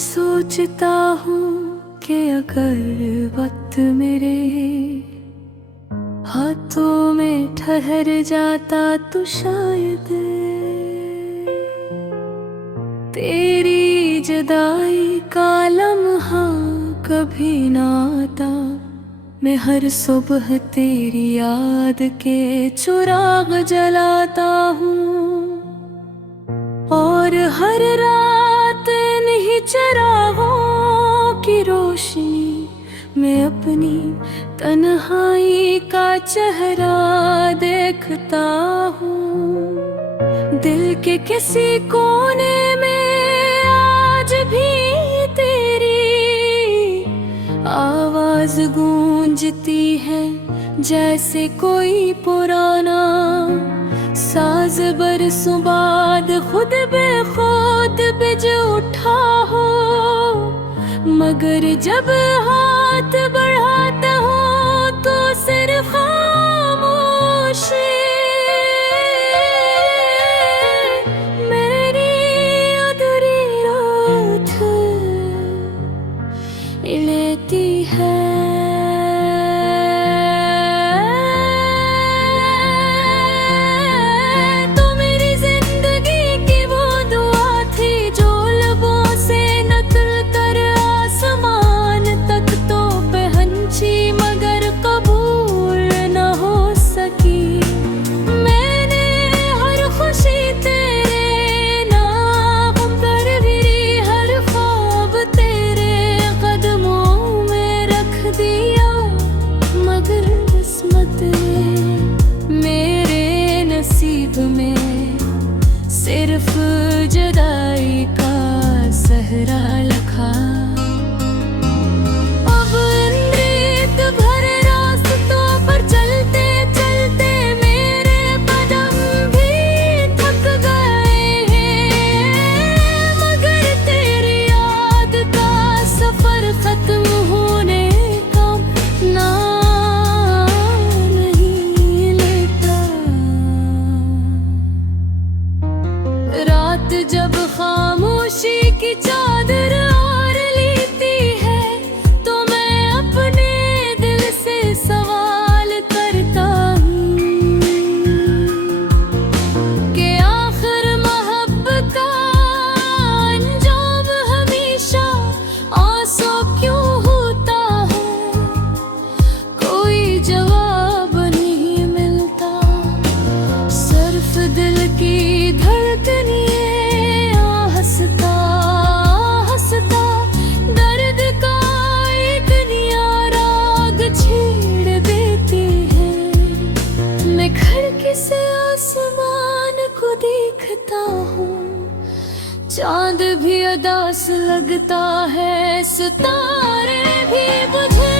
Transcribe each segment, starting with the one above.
सोचता हूँ कि अगर वक्त मेरे हाथों में ठहर जाता तो शायद तेरी जुदाई का लम्हा कभी ना आता। मैं हर सुबह तेरी याद के चिराग जलाता हूँ और हर रात इन्हीं चिरागों की रोशनी में अपनी तन्हाई का चेहरा देखता हूँ। दिल के किसी कोने में आज भी तेरी आवाज गूंजती है, जैसे कोई पुराना साज बरसों बाद खुद खुद बिज उठा हो। मगर जब हाथ बढ़ाता हो तो सिर्फ खामोशी मेरी अधूरी रात लेती है। सिर्फ जुदाई का सहरा लखा। अब रेत भरे रास्तों पर चलते चलते मेरे कदम भी थक गए हैं। मगर तेरी याद का सफर खत्म होने का नाम नहीं लेता। रात जब खामोशी की चादर ओढ़ लेती है तो मैं अपने दिल से सवाल करता हूँ कि आखिर मोहब्बत का अंजाम हमेशा आंसू क्यों होता है। कोई जवाब नहीं मिलता, सिर्फ दिल की धड़कनें हंसता हंसता दर्द का एक नया राग छेड़ देती है। मैं खिड़की से आसमान को देखता हूँ, चांद भी उदास लगता है, सितारे भी बुझे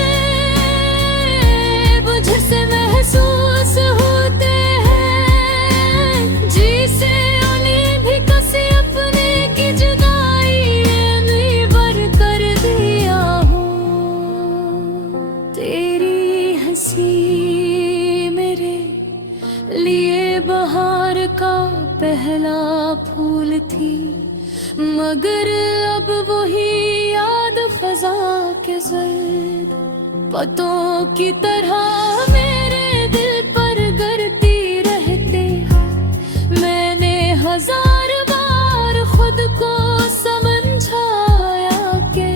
से महसूस होते हैं। जिसे उन्हें भी कसी अपने की जुदाई में बर कर दिया हूँ। तेरी हंसी मेरे लिए बहार का पहला फूल थी, मगर अब वही याद फजा के जर्द पतों की तरह मेरे दिल पर गिरती रहते हैं। मैंने हजार बार खुद को समझाया कि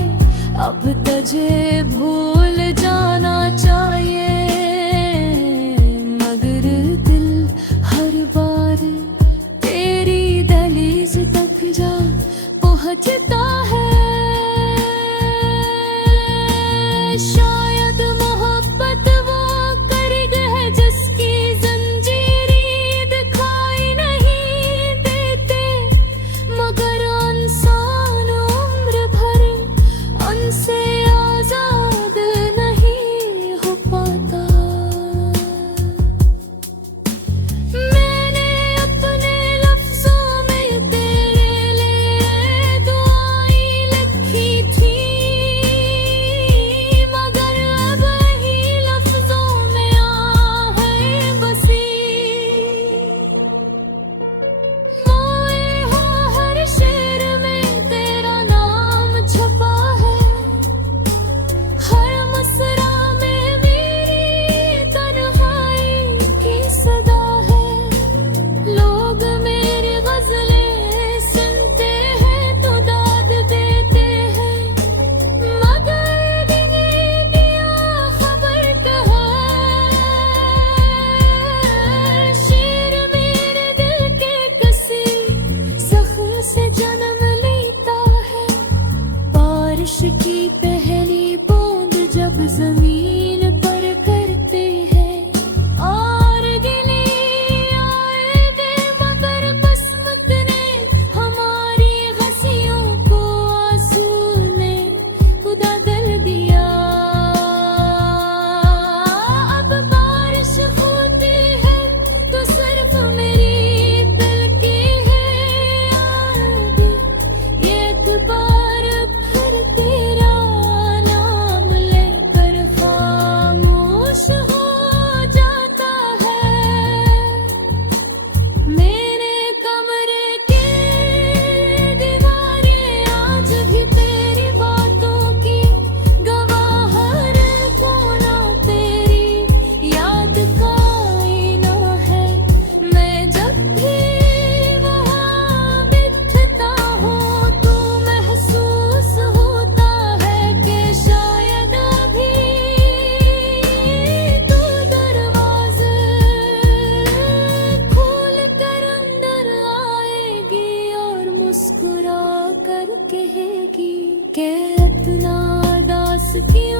अब तुझे भूल जाना चाहिए, मगर दिल हर बार तेरी दहलीज तक जा पहुंचता है। शायद मोहब्बत वो कर्ज है जिसकी जंजीरें दिखाई नहीं देते, मगर इंसान उम्र भर उनसे आजाद बारिश की पहली बूंद जब जमीन पर करते हैं और गिली आए दे, मगर किस्मत ने हमारी हंसियों को आंसू में बदल दिया। अब बारिश होती है तो सिर्फ मेरी दिल की है यादें, एक बार फिर तेरा नाम लेकर खामोश हो जाता है। मेरे कमरे की दीवारें आज भी तेरी बातों की गवाह है, कोना तेरी याद का आईना है। मैं जब भी वहाँ बिछता हूँ तो महसूस होता है कि शायद अभी तू दरवाजे खोल कर अंदर आएगी और मुस्कुरा कर कहेगी कि इतना दास क्यों